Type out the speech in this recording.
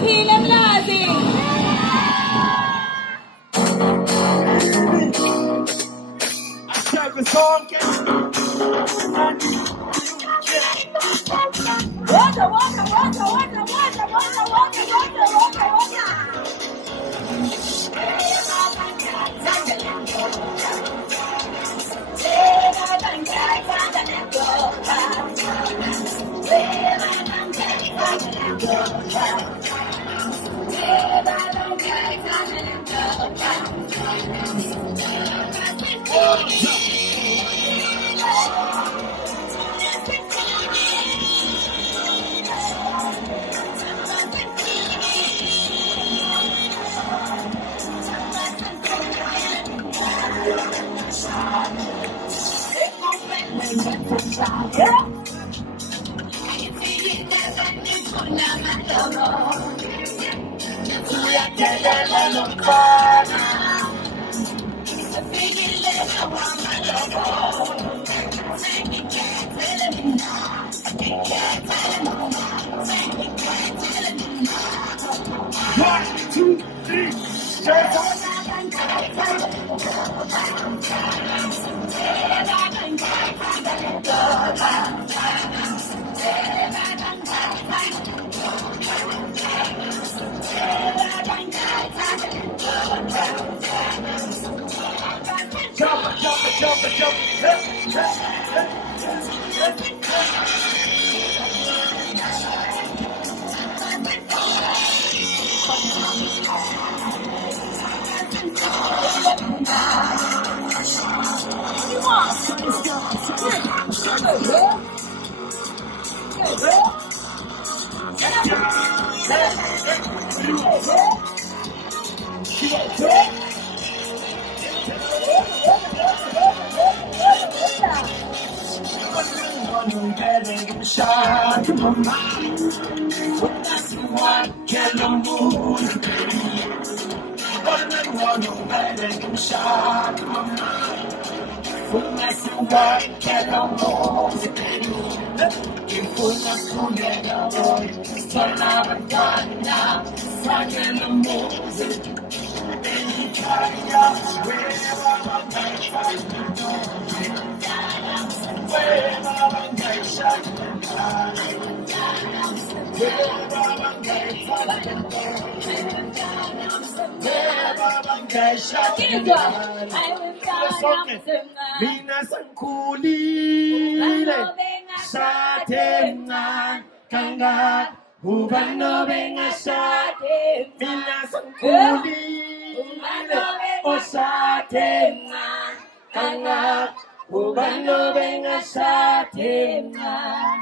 siyaphila emlazi. Asabe sonke. Water. One, two, three, straight up. Jump. Shot in my mind. When I see one, get on move. But I want to get shot in my mind. When I see one, get on move. You put us together, turn out a gun now. I get move. Any kind of way, Mina sankulile satengan kanga hubano benga sate mina sankulile o satengan kanga hubano benga satengan